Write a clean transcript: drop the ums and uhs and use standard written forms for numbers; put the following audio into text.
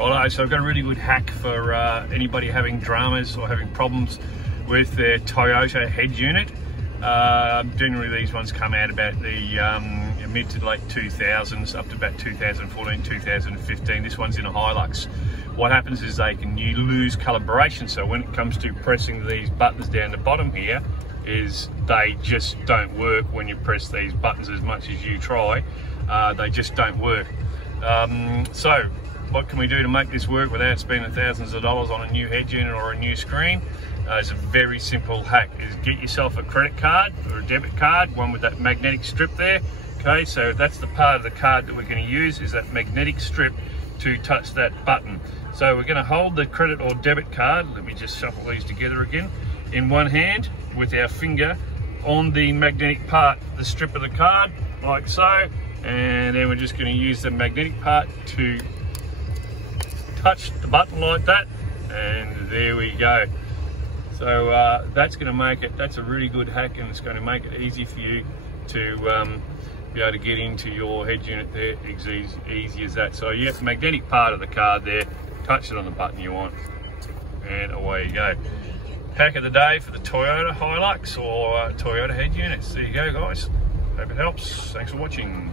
Righto, so I've got a really good hack for anybody having dramas or having problems with their Toyota head unit. Generally these ones come out about the mid to late 2000s up to about 2014, 2015. This one's in a Hilux. What happens is you lose calibration, so when it comes to pressing these buttons down the bottom here, they just don't work when you press these buttons as much as you try. They just don't work. So what can we do to make this work without spending thousands of dollars on a new head unit or a new screen? It's a very simple hack. Is get yourself a credit card or a debit card, one with that magnetic strip there. Okay, so that's the part of the card that we're going to use, is that magnetic strip to touch that button. So we're going to hold the credit or debit card, let me just shuffle these together again, in one hand with our finger on the magnetic part, the strip of the card, like so, and then we're just going to use the magnetic part to touch the button like that, and there we go. So that's going to make it, that's a really good hack, and it's going to make it easy for you to be able to get into your head unit there, easy as that. So yeah, magnetic part of the card there, touch it on the button you want, and away you go. Hack of the day for the Toyota Hilux or Toyota head units. There you go, guys. Hope it helps. Thanks for watching.